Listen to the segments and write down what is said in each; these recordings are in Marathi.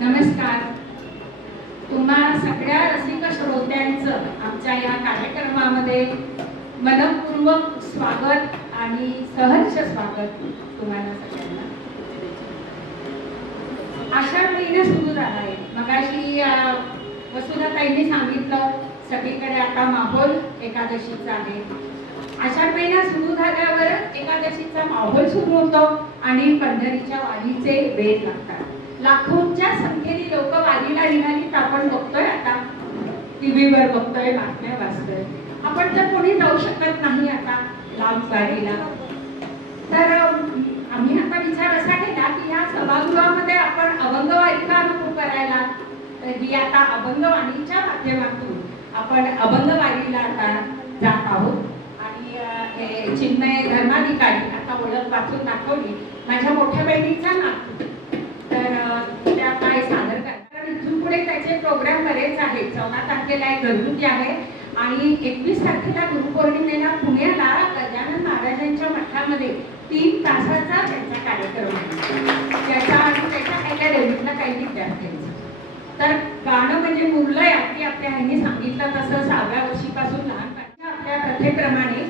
नमस्कार. तुम्हा सगळ्या रसिक श्रोत्यांचं आमच्या या कार्यक्रमामध्ये मनपूर्वक स्वागत आणि सहर्ष स्वागत तुम्हाला सगळ्यांना. आषाढ महिना सुरू झाला आहे. मगाशी वसुधाताईंनी सांगितलं सगळीकडे आता माहोल एकादशीचा आहे. आषाढ महिना सुरू झाल्यावर एकादशीचा माहोल सुरू होतो आणि पंढरीच्या वारीचे वेध लागतात. लाखोंच्या संख्येने लोक वारीला निघालीत. आपण बघतोय आता टीव्हीवर बघतोय, बातम्या वाचतोय. आपण तर कोणी जाऊ शकत नाही आता लांब वारीला. तर आम्ही आता विचार असा केला की या सभागृहामध्ये आपण अभंगवारी का नको करायला. ही आता अभंगवाणीच्या माध्यमातून आपण अभंगवारीला आता जात आहोत. आणि हे चिन्मय धर्माधिकारी आता ओळख वाचून दाखवली. माझ्या मोठ्या बहिणीचा नातू. तर त्या काय सादर करतात. इथून पुढे त्याचे प्रोग्राम बरेच आहेत. 14 तारखेला एक घरगुती आहे आणि 21 तारखेला गुरुपौर्णिमेला पुण्याला गजानन महाराजांच्या मठामध्ये 3 तासाचा त्यांचा कार्यक्रम आहे. त्याच्या काही रेल्वेतला काही विद्यार्थ्यांचा. तर गाणं म्हणजे मुरलंय. अगदी आपल्या ह्यांनी सांगितलं तसं 6व्या वर्षीपासून लहानपणी आपल्या प्रथेप्रमाणे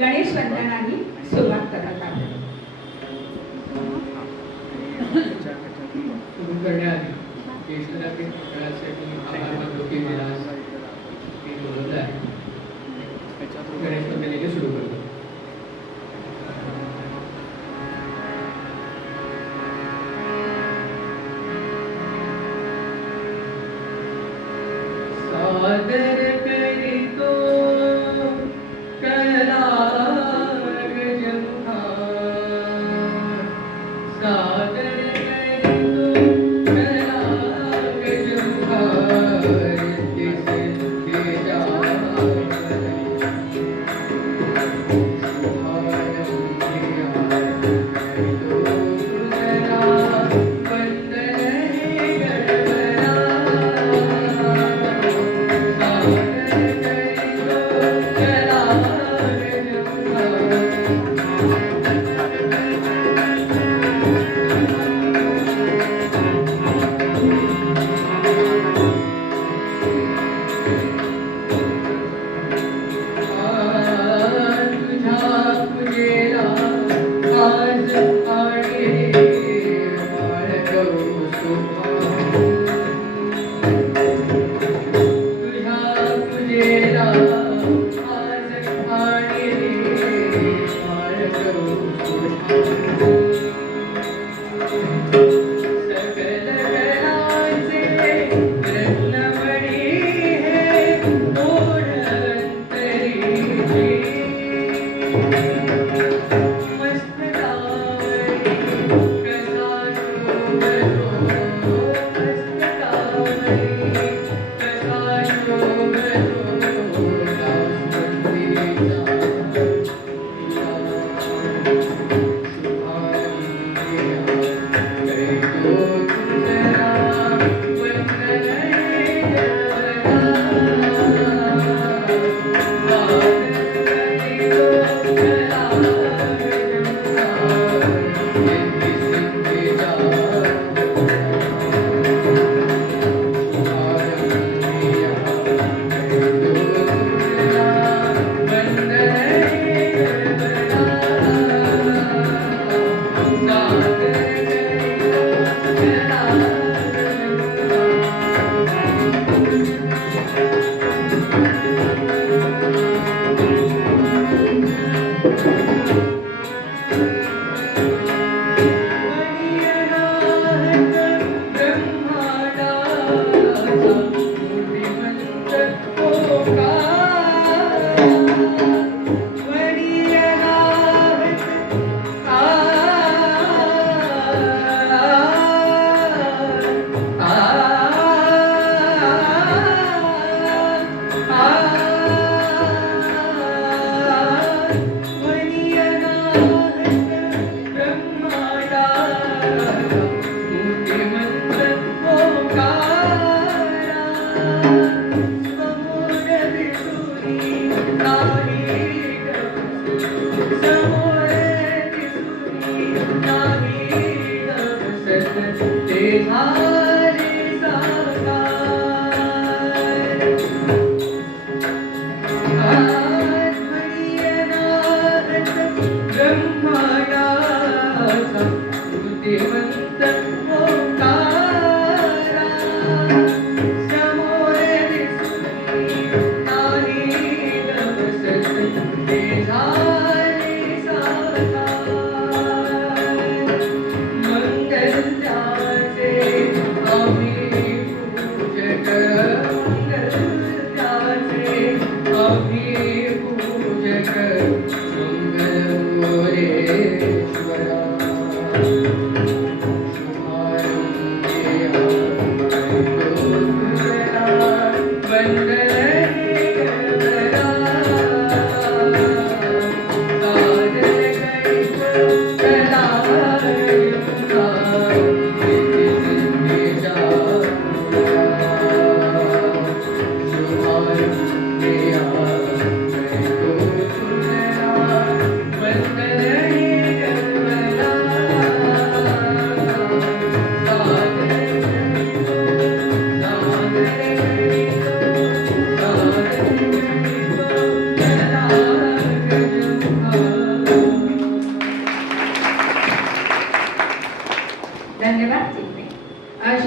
गणेश वंदनाने सुरुवात करत आहोत. सुरू करण्याआधी केशवरापीठ मंडळासाठी आभार मानतो की मला मी बोलवलं आहे. गणेश वंदनेने सुरू करतो. सादर करितो कराग जमुखा सादर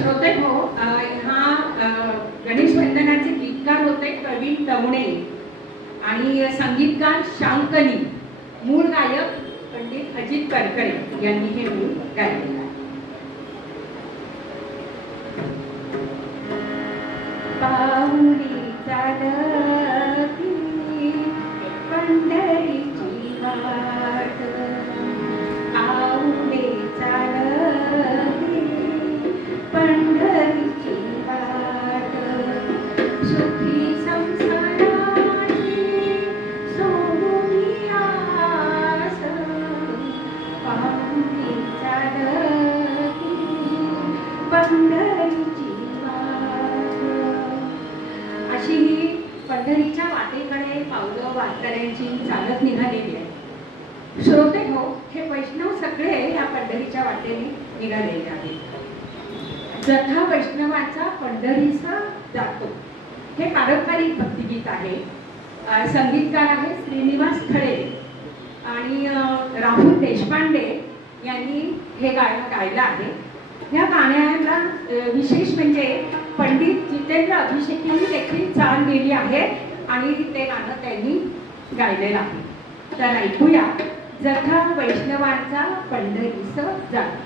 श्रोते हो, हा गणेश वंदनाचे गीतकार होते प्रवीण तवणे आणि संगीतकार शांकनी, मूळ गायक पंडित अजित कडकडे यांनी हे मूळ गायलेलं आहे. पाऊली चालती पंढरीची वाट, पाऊले चालती पंढरीची वाट, सुखी संसाराची सोडून आस, पाऊले चालती पंढरीची वाट. अशी ही पंढरीच्या वाटेकडे पावलं वारकऱ्यांची चालत निघालेली आहे. श्रोते हो, हे वैष्णव सगळे या पंढरीच्या वाटेने निघालेले आहेत. जथा वैष्णवाचा पंढरीचा जातो हे पारंपरिक भक्तिगीत आहे. संगीतकार आहे श्रीनिवास खळे आणि राहुल देशपांडे यांनी हे गाणं गायलं आहे. या गाण्याला विशेष म्हणजे पंडित जितेंद्र अभिषेकींनी देखील चाल दिली आहे आणि ते गाणं त्यांनी गायलेलं आहे. तर ऐकूया जथा वैष्णवांचा पंढरीचं जातो.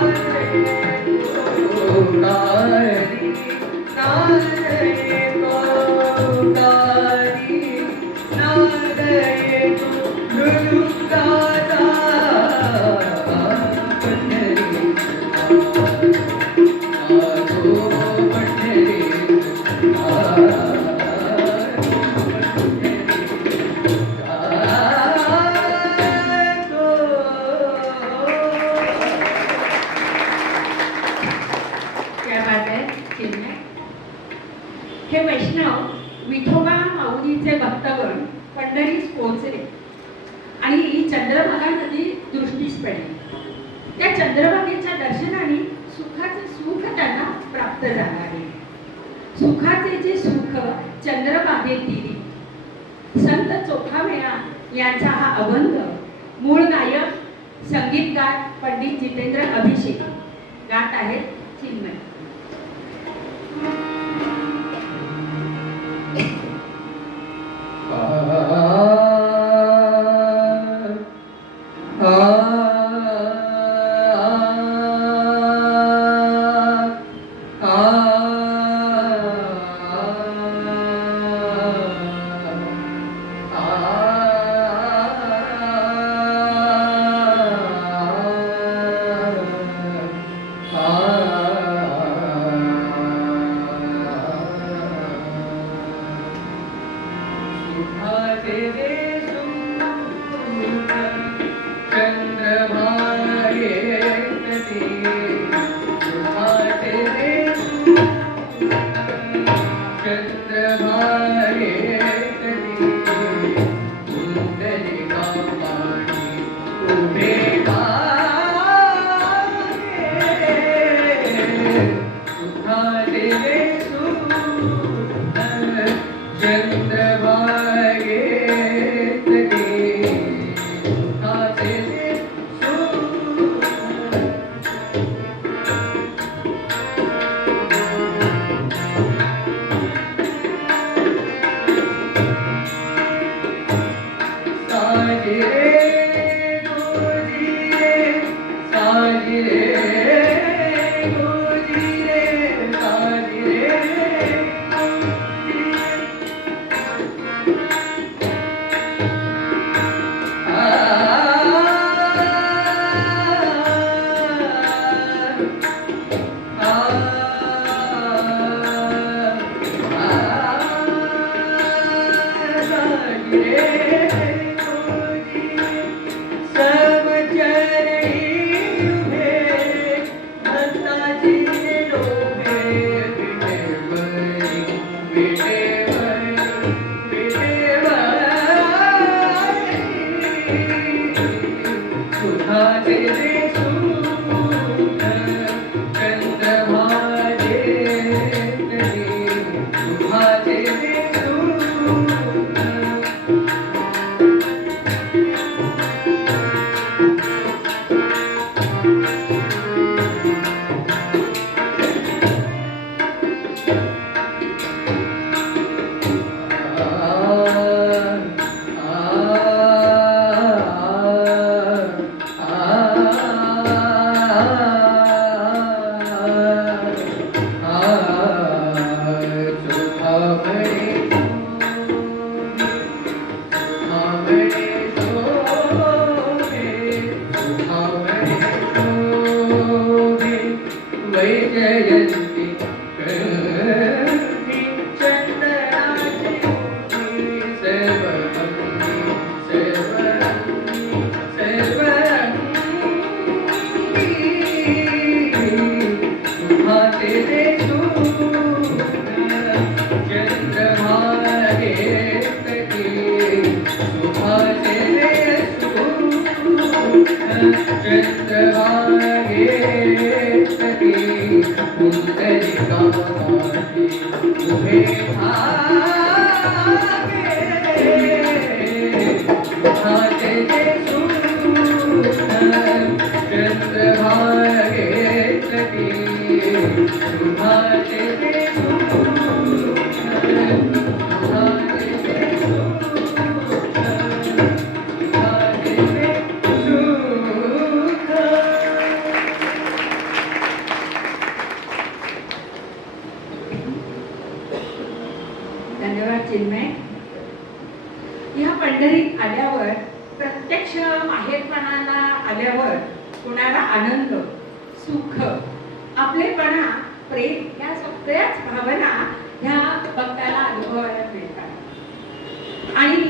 Thank you. चिन्मय, हे वैष्णव विठोबा माऊलीचे भक्तगण पंढरीस पोहोचले आणि चंद्रभागा नदी दृष्टीस पडली. त्या चंद्रभागेच्या दर्शनाने सुखाचे सुख त्यांना प्राप्त झाले आहे. सुखाचे जे सुख चंद्रभागेतील संत चोखामेळा यांचा हा अभंग मूळ गायक संगीतकार पंडित जितेंद्र अभिषेक गात आहेत चिन्मय. धन्यवाद चिन्मय. या पंढरीत आल्यावर प्रत्यक्ष माहेरपणाला आल्यावर कुणाला आनंद, सुख, आपलेपणा, प्रेम या सगळ्याच भावना ह्या भक्ताला अनुभवायला मिळतात आणि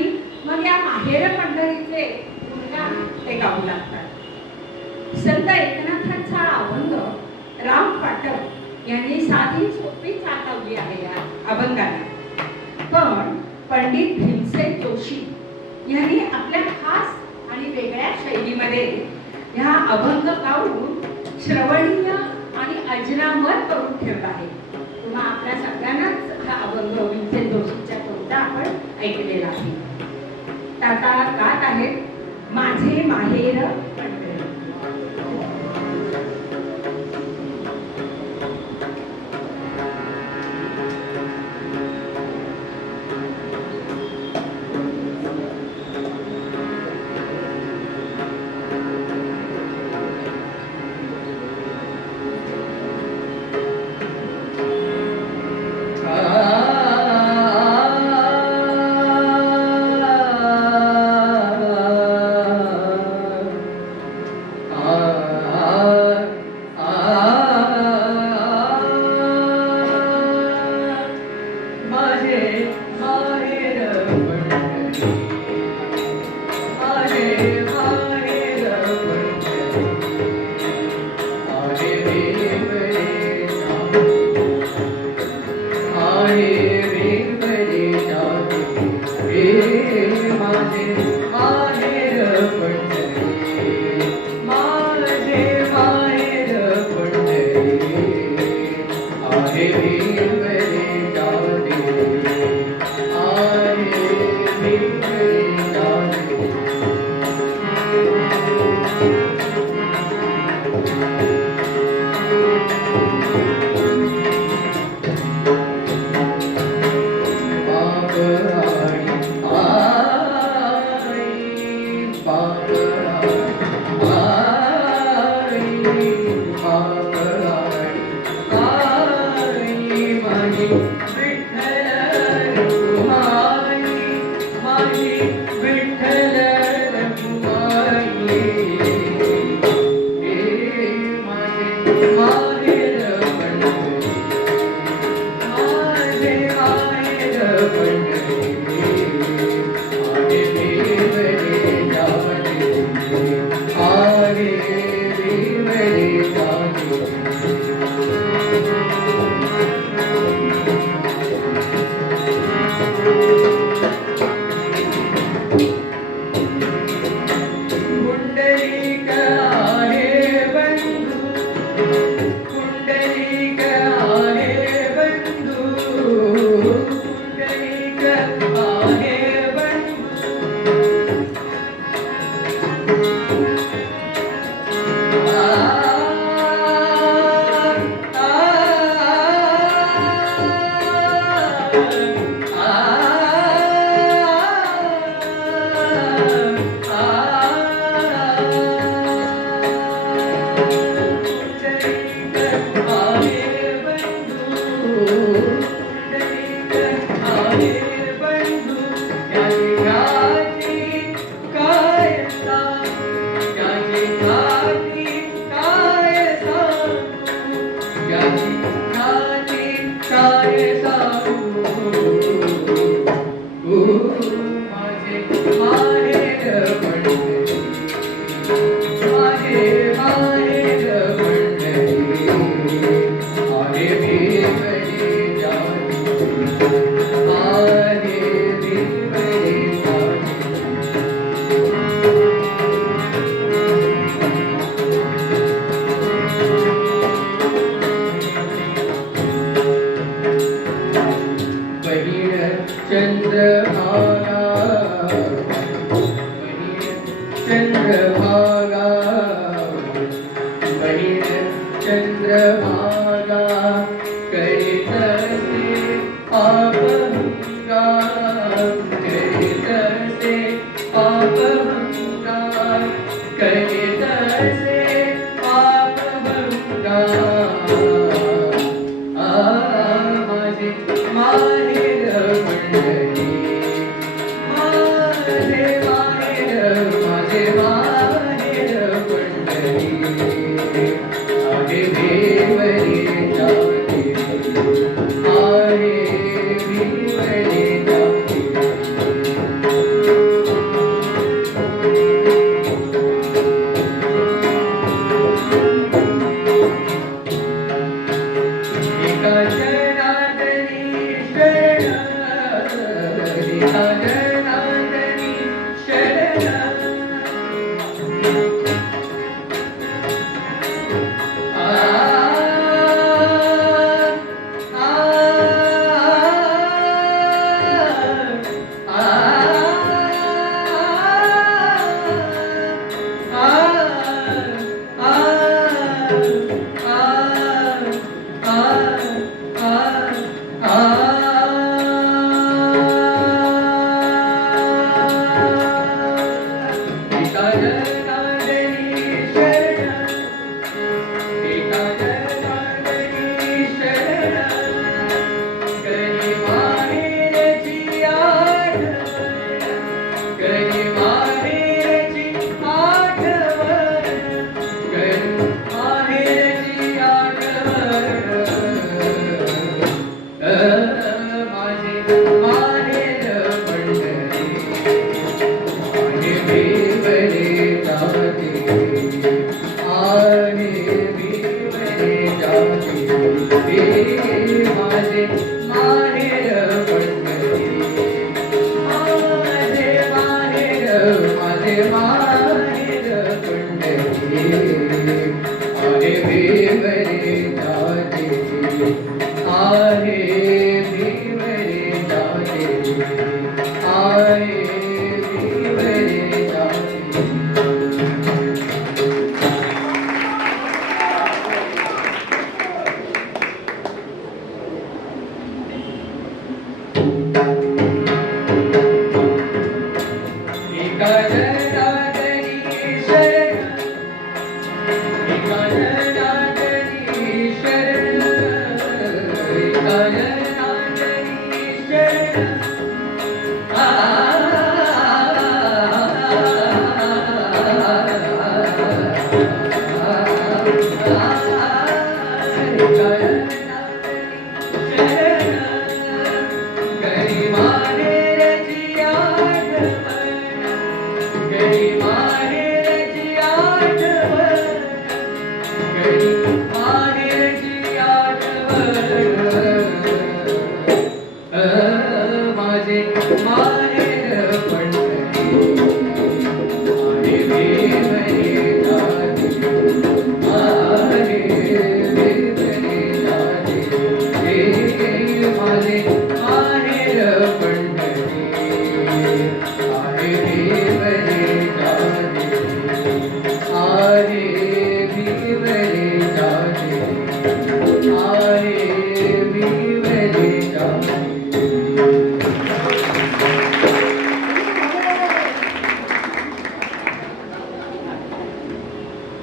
मग या माहेर पंढरीचे गुणगान ते गाऊ लागतात. संत एकनाथांचा अभंग राम पाटक यांनी साधी सोपी चालवली आहे या अभंगाने. पण पंडित भीमसेन जोशी यांनी आपल्या खास आणि वेगळ्या शैलीमध्ये ह्या अभंग गाऊन श्रवणीय आणि अजरामर करून ठेवला आहे. तुम्हा आपल्या सगळ्यांनाच हा अभंग भीमसेन जोशीच्या तोंडा आपण ऐकलेला आहे. आता गात आहेत माझे माहेर पंढरी.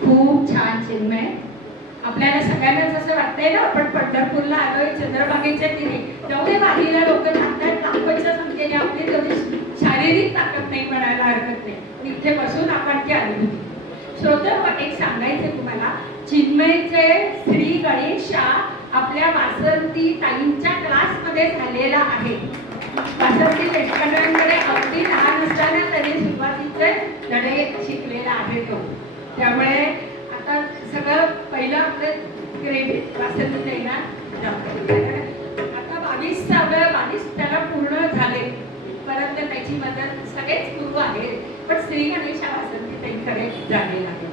खूप छान चिन्मय. आपल्याला सगळ्यांनाच असं वाटतंय ना, आपण पंढरपूरला आलोय, चंद्रभागेच्या तीरे तेवढे वारीला लोक जातात लाखोच्या संख्येने. आपली तेवढी शारीरिक ताकद नाही म्हणायला हरकत नाही. इथे बसून आपण ती अनुभूती. श्रोते, एक सांगायचं तुम्हाला, चिन्मयचे श्री गणेश आपल्या वासंती ताईंच्या क्लासमध्ये झालेला आहे. वासंती देशपांडे अगदी लहान असताना त्यांनी सुरुवातीचे धडे शिकलेला आहे तो. त्यामुळे आता सगळं पहिलं आपलं क्रेडिट वासंती ताईंना जातं. आता 22 त्याला पूर्ण झाले. परत त्याची मदत सगळेच गुरु आहेत, पण श्री गणेश वासंती ताईंकडे झालेला आहे.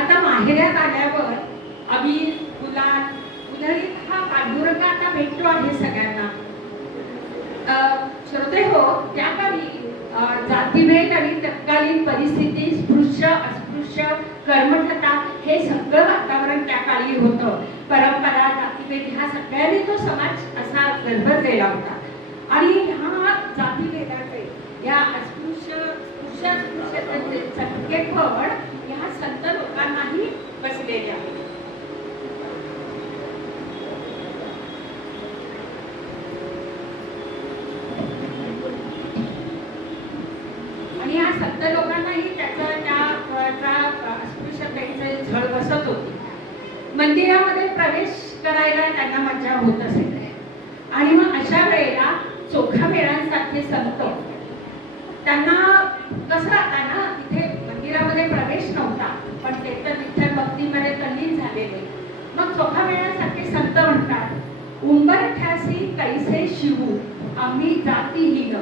आता माहेऱ्यात आल्यावर अबीर, गुलाल, उधळीत हा पांडुरंग आता भेटतो आहे सगळ्यांना. श्रोते हो, त्याकाळी जातीभेद आणि तत्कालीन परिस्थिती, स्पृश्य अस्पृश्य, कर्मठता हे सगळं वातावरण त्या काळी होतं. परंपरा, जातीभेद ह्या सगळ्यांनी तो समाज असा गरबजलेला होता. आणि ह्या जातीभेदाचे, या अस्पृश्यतेचे संकेत पण ह्या संत लोकांनाही बसलेले आहेत. आणि या संत लोकांनाही त्या अस्पृश्यतेचे झळ बसत होती. मंदिरामध्ये प्रवेश करायला त्यांना मजा होत असेल. आणि मग अशा वेळेला चोखामेळांसारखे संत, त्यांना कसं आता ना, तिथे मंदिरामध्ये प्रवेश नव्हता, पण ते तर विठ्ठल भक्तीमध्ये तल्लीन झालेले. मग चोखामेळांसारखे संत म्हणतात, उंबरठ्यासी कैसे शिवू आम्ही जातीहीन,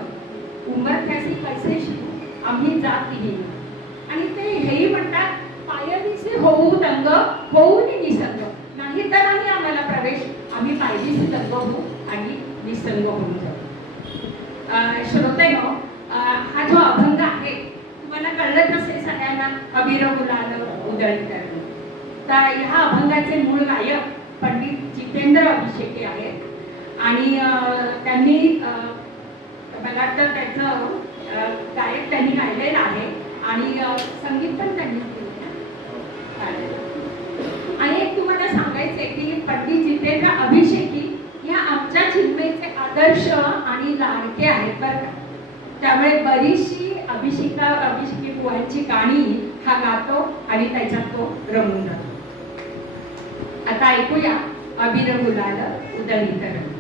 उंबरठ्यासी कैसे शिवू आम्ही जातीहीन. आणि ते हेही म्हणतात, पायरीचे होऊ दंग होऊन निसंग, नाही तर नाही आम्हाला प्रवेश, आम्ही पायरीचे दंग होऊ आणि निसंग होऊन जाऊ. श्रोतेनो, हा जो अभंग आहे तुम्हाला कळलंच असेल सगळ्यांना, अबीर गुलाल उधळीत. तर ह्या अभंगाचे मूळ गायक पंडित जितेंद्र अभिषेकी आहेत. आणि त्यांनी मला वाटतं त्याचं गायक त्यांनी गायलेलं आहे आणि संगीत पण त्यांनी केलेलं आहे. आणि एक तुम्हाला सांगायचं आहे की पंडित जितेंद्र अभिषेकी ह्या आमच्या चिन्मयचे आदर्श आणि लाडके आहेत बरं का. त्यामुळे बरीचशी अभिषेकी बुवांची गाणी हा गातो आणि त्याच्यात तो रमून जातो. आता ऐकूया अबीर गुलाल उधळीत रंग.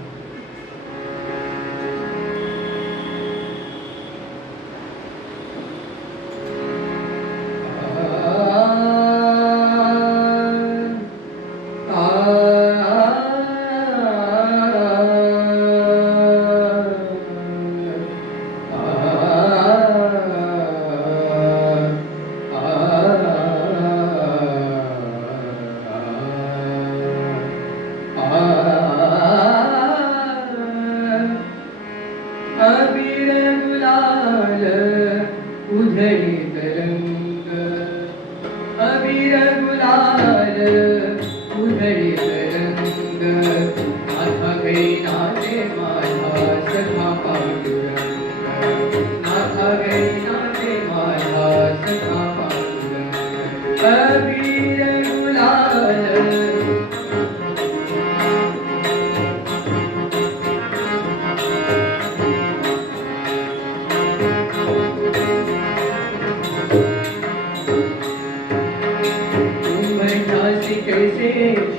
बैठासी कैसे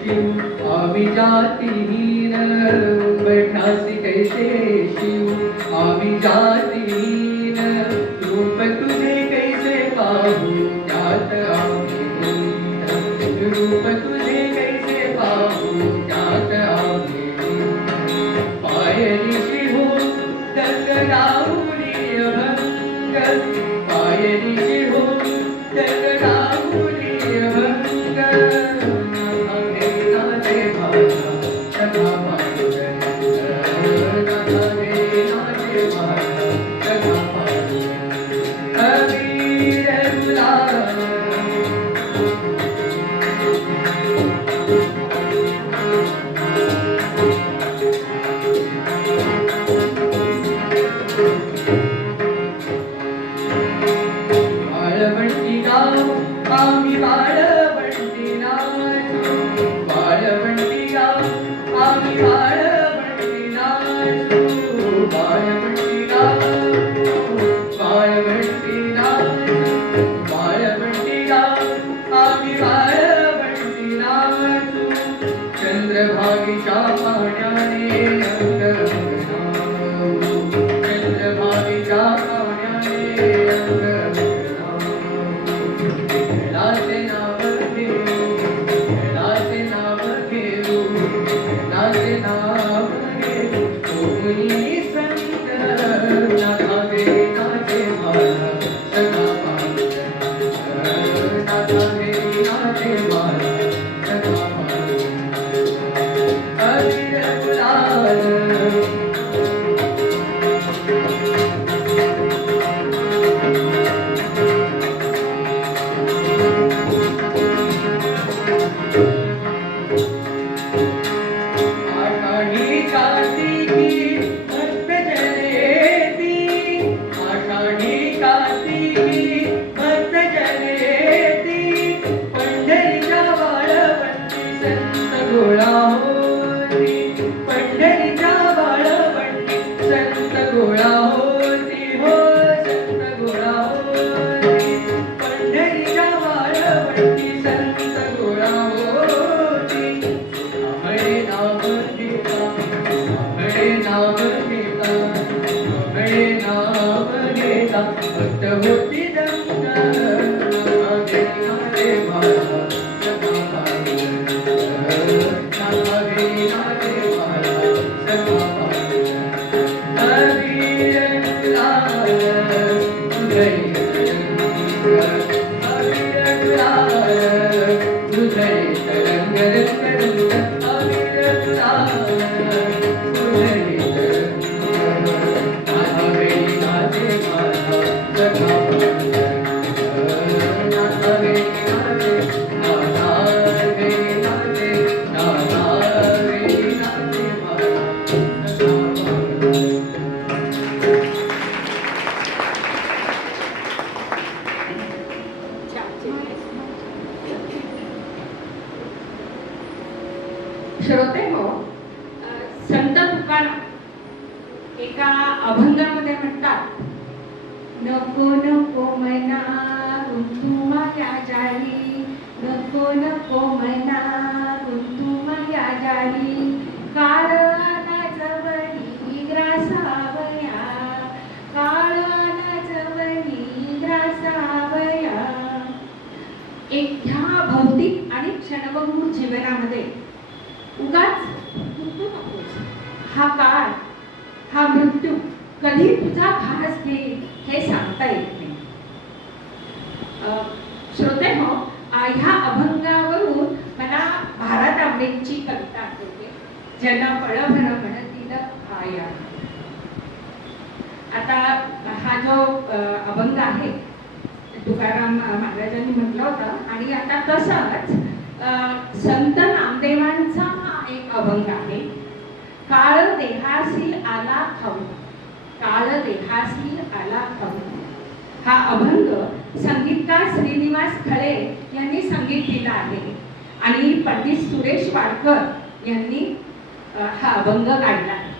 शिव आम्ही जातीहीन बैठासी कैसे शिव आम्ही जातीहीन रूप तुझे कैसे पाहू त्यात आम्ही लीन रूप तुझे कैसे पाहू त्यात आम्ही लीन पायरीशी हो दगडाहुनी अभंग पायरीशी हो दगडाहुनी अभंग नाथे नाथे माझा सखा पांडुरंग नाथे नाथे माझा सखा पांडुरंग अबीर गुलाल वाळवंटी गाव आम्ही वाळवंटी नाचू वाळवंटी गाव आम्ही वाळवंटी नाचू वाळवंटी गाव वाळवंटी नाचू वाळवंटी गाव आम्ही वाळवंटी नाचू चंद्रभागेच्या पाण्याने रंग रंगनावू चंद्रभागेच्या पाण्याने रंग विठ्ठलाचे नाव घेऊ विठ्ठलाचे नाव घेऊ विठ्ठलाचे नाव घेऊ कोणी संत नाथे नाथे माझा सखा पांडुरंग नाथे नाथे माझा सखा पांडुरंग अबीर गुलाल आषाढी कार्तिकी भक्त जनेती आषाढी कार्तिकी भक्त जनेती पंढरीच्या वाळवंटी संत गोळा होती पंढरीच्या वाळवंटी संत गोळा होती हो संत गोळा होती पंढरीच्या वाळवंटी संत गोळा होती आमळे नाम घेता आमळे नाम घेता आमळे नाम घेता भक्त होती दंग नाथे नाथे माझा सखा पांडुरंग नाथे नाथे माझा सखा पांडुरंग अबीर गुलाल तुझे अबीर गुलाल तुझे रंग रंग रंग अबीर गुलाल तुझे नाथे नाथे माझा सखा पांडुरंग नाथे नाथे नाथे नाथे नाथे नाथे माझा सखा पांडुरंग श्रोते हो संत तुकाराम एका अभंगामध्ये म्हणतात नको नको मना गुंतू माझ्या जाळी नको नको मना गुंतू माझ्या जाळी काळ आला जवळी ग्रासावया काळ आला जवळी ग्रासावया एक ह्या भौतिक आणि क्षणभंगूर जीवनामध्ये उगाच गुंतू नकोस. हा काळ हा मृत्यू कधी तुझा घास घेईल हे सांगता येत नाही. श्रोते हो ह्या अभंगावरून मला भारत आंबेंची कविता आठवते ज्यांना पळभर म्हणतील आया. आता हा जो अभंग आहे तुकाराम महाराजांनी म्हटला होता आणि आता तसाच संत नामदेवांचा हा एक अभंग आहे. काळ देहासी आला खाऊ काळ देहासी आला खाऊ. हा अभंग संगीतकार श्रीनिवास खळे यांनी संगीत दिलं आहे आणि पंडित सुरेश वाडकर यांनी हा अभंग काढला आहे.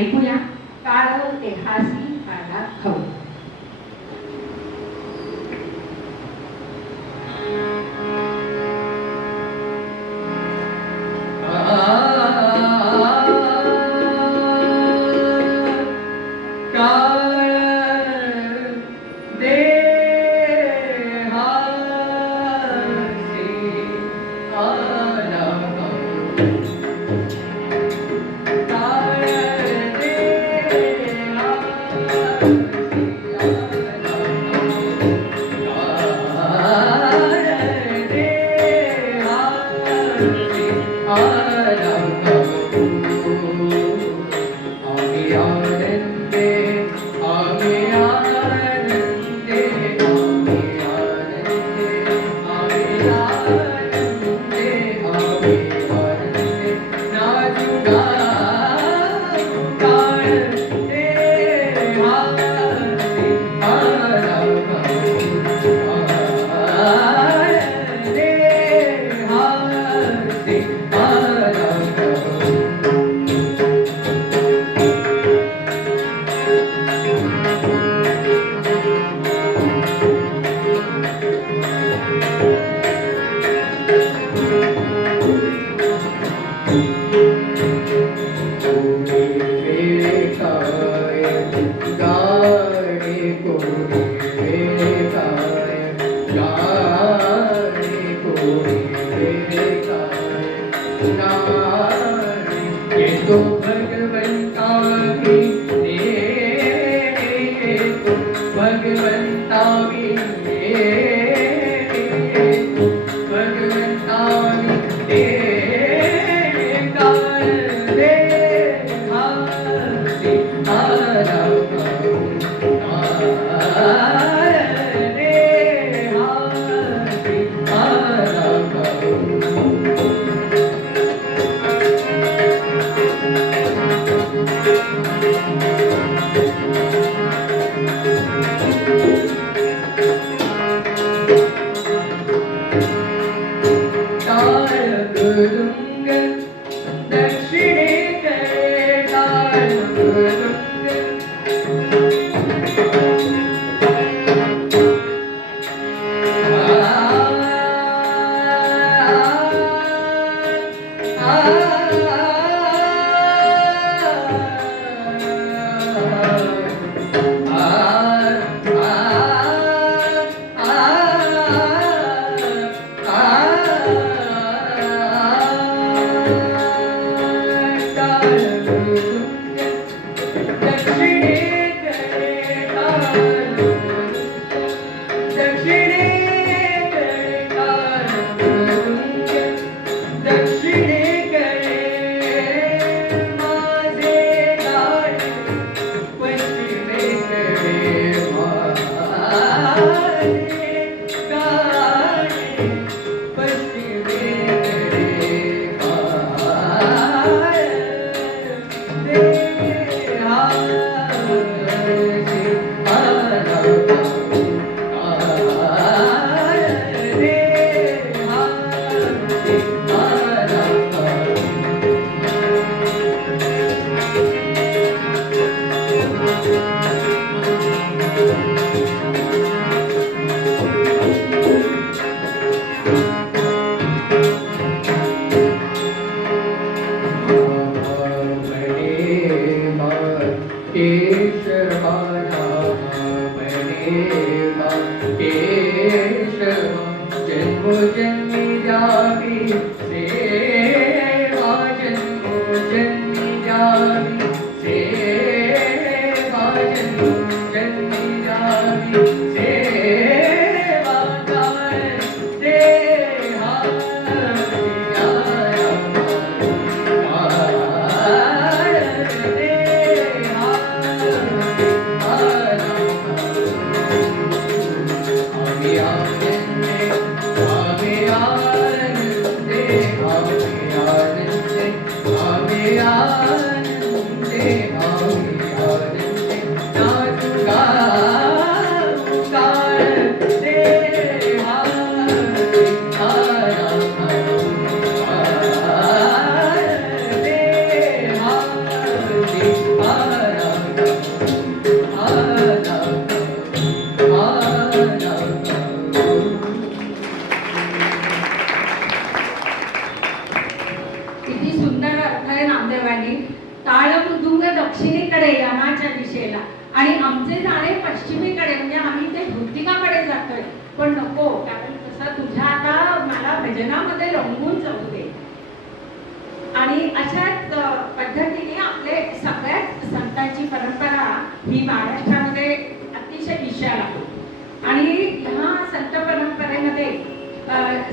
ऐकूया काळ देहासी आला खाऊ.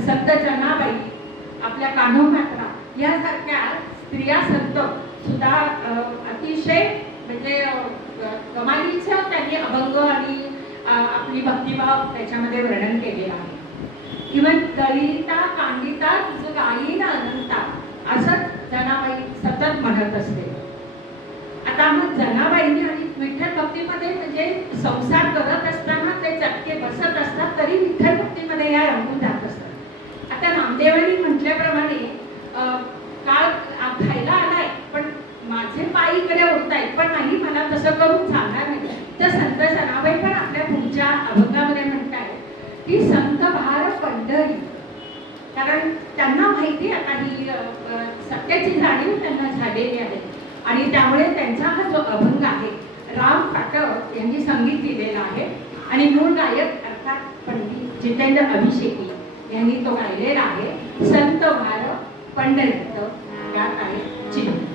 संत जनाबाई, आपल्या कान्होमात्रा यासारख्या स्त्रिया संत सुद्धा अतिशय म्हणजे कमालीचं त्यांनी अभंग आणि आपली भक्तिभाव त्याच्यामध्ये वर्णन केलेलं आहे. इवन दलिता कांडिता तुझं गायीन अनंता असं जनाबाई सतत म्हणत असते. आता मग जनाबाईंनी आणि विठ्ठल भक्तीमध्ये म्हणजे संसार करत असताना ते चटके बसत असतात तरी विठ्ठल भक्तीमध्ये या रंगून जात असतात. आता नामदेवांनी म्हटल्याप्रमाणे काळ खायला आलाय पण माझे पाय इकडे होत आहेत पण नाही मला तसं करून चालणार नाही. तर संत जनाबाई पण आपल्या पुढच्या अभंगामध्ये म्हणतायत की संत भार पंढरी, कारण त्यांना माहिती आता ही सत्याची जाणीव त्यांना झालेली आहे आणि त्यामुळे त्यांचा हा जो अभंग आहे राम पाटक यांनी संगीत दिलेला आहे आणि मूळ गायक अर्थात पंडित जितेंद्र अभिषेकी यांनी तो गायलेला आहे. संत भार पंढरीत यात आहे चिन्ह.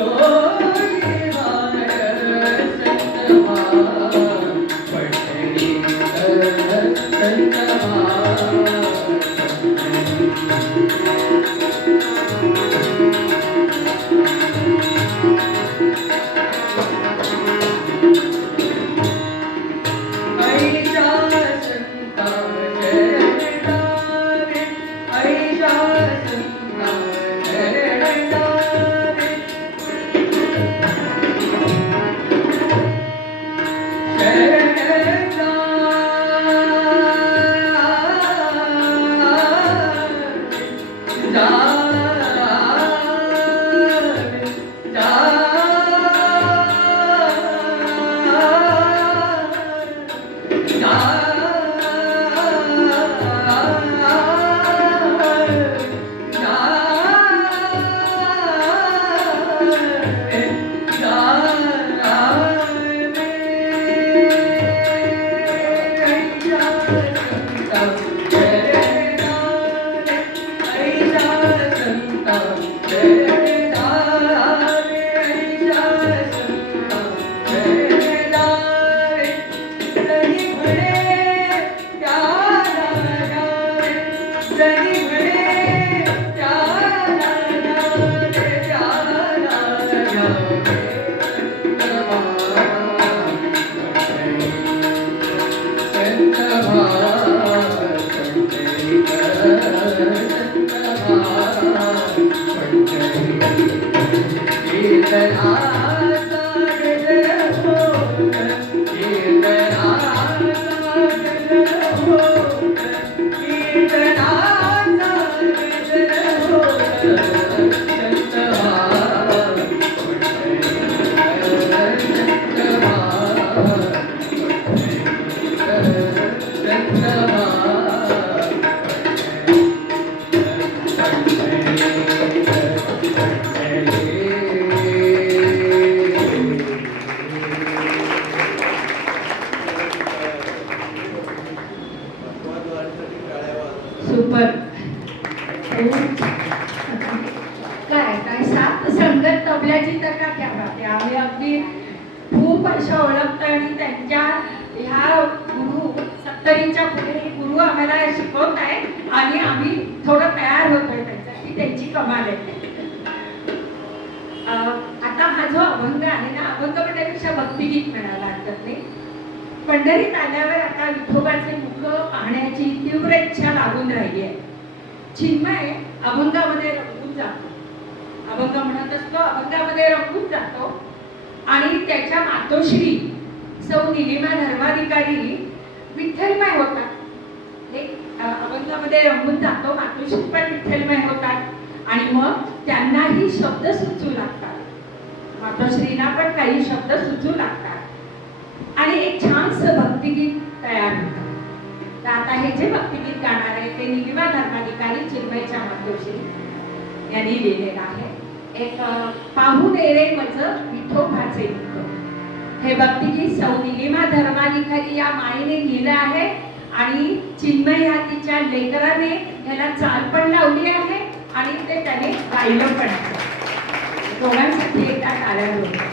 Oh वर्ष ओळखतं आणि त्यांच्या ह्या गुरु 70च्या पुढे गुरु आम्हाला शिकवत आहेत आणि आम्ही थोडं तयार होतोय त्यांच्यासाठी, त्यांची कमाल आहे. आता हा जो अभंग आहे ना, अभंग म्हणण्यापेक्षा भक्तिगीत म्हणायला हरकत नाही. पंढरीत आल्यावर आता विठोबाचे मुख पाहण्याची तीव्र इच्छा लागून राहिली आहे. चिन्मय अभंगामध्ये रंगून जातो, अभंग म्हणत असतो, अभंगामध्ये रंगून जातो आणि त्याच्या मातोश्री सौ निलिमा धर्माधिकारी विठ्ठलमय होतात. हे अभंगामध्ये रंगून जातो, मातोश्री पण विठ्ठलमय होतात आणि मग त्यांनाही शब्द सुचू लागतात, मातोश्रीना पण काही शब्द सुचू लागतात आणि एक छानसं भक्तिगीत तयार होतं. तर आता हे जे भक्तिगीत गाणार आहे ते निलिमा धर्माधिकारी चिन्मयच्या मातोश्री यांनी लिहिलेलं आहे. एक पाहून रे मज विठोबाचे मुख, हे भक्तिगीत सौ निलिमा धर्माधिकारी या माईने लिहिलं आहे आणि चिन्मय ह्या तिच्या लेकराने ह्याला चाल पण लावली आहे आणि ते त्याने गायलं पण आहे. दोघांसाठी एकदा टाळ्या होत्या.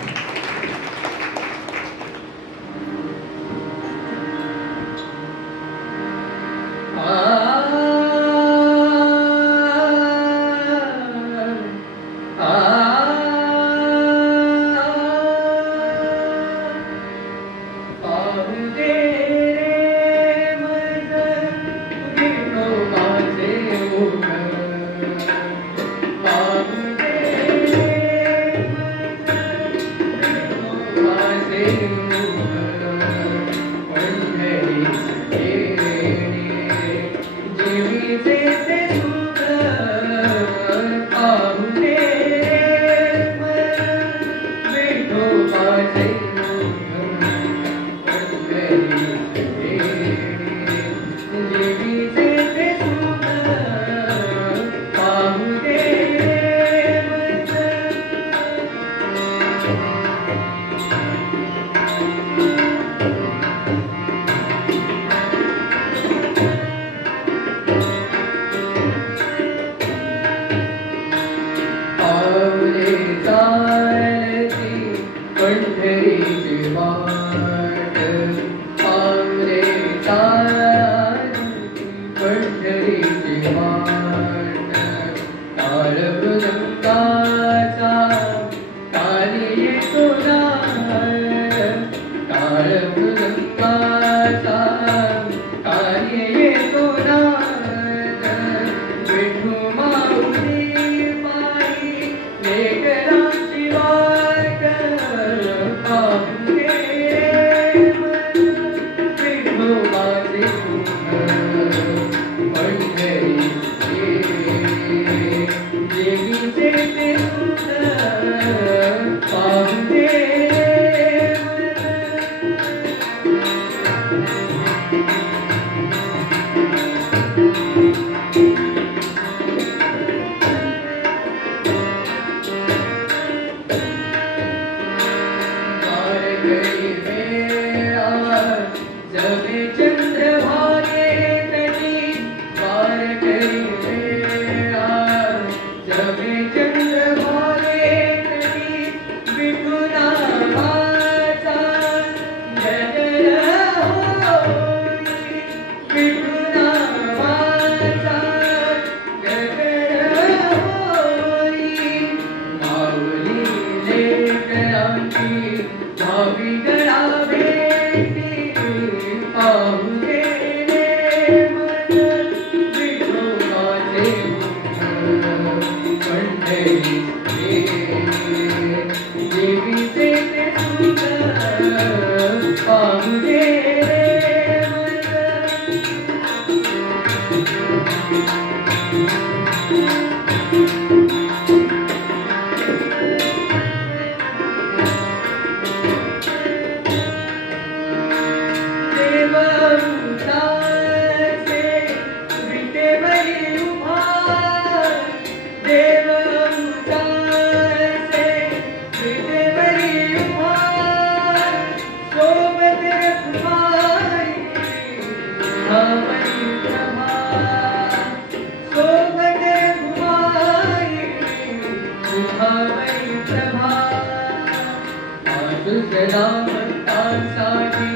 तुझला भक्तांसाठी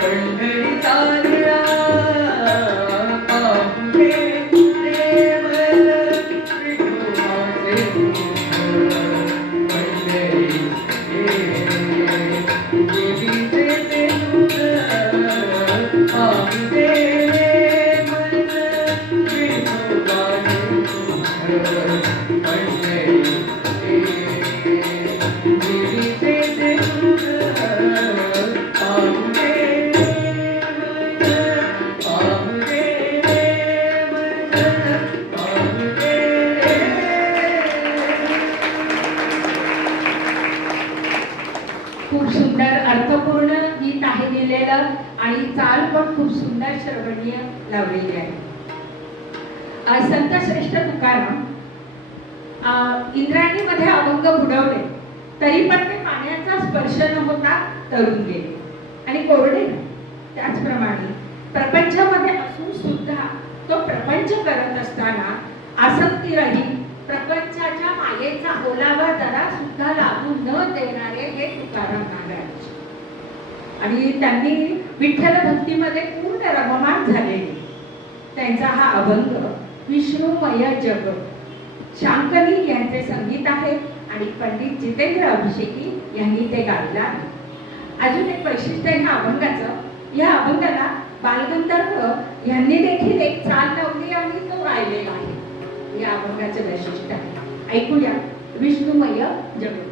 पंढरी चालला पाहुणे देवल विठोबाचे पंढरी देवीचे ते सुख पाहुणे देवल विठोबाचे सुख पंढरी खूप सुंदर अर्थपूर्ण गीत आहे दिलेलं आणि चाल पण खूप सुंदर श्रवणीय लावलेली आहे. संत श्रेष्ठ तुकाराम इंद्रायणीमध्ये अभंग बुडवले तरी पण ते पाण्याचा स्पर्श न होता तरून गेले आणि कोरडे. त्याचप्रमाणे प्रपंचामध्ये असून सुद्धा तो प्रपंच करत असताना आसक्तीरहित प्रपंचाच्या मायेचा ओलावा जरा सुद्धा लागू न देणारे हे तुकाराम महाराज. आणि त्यांनी विठ्ठल भक्तीमध्ये पूर्ण रममाण झालेले. त्यांचा हा अभंग विष्णुमय जग शांकनी यांचे संगीत आहे आणि पंडित जितेंद्र अभिषेकी यांनी ते गायला आहे. अजून एक वैशिष्ट्य ह्या अभंगाचं, या अभंगाला बालगंधर्व यांनी देखील एक चाल लावली आणि तो गायलेला आहे. या अभंगाचे वैशिष्ट्य आहे. ऐकूया विष्णुमय जग.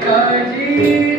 काजी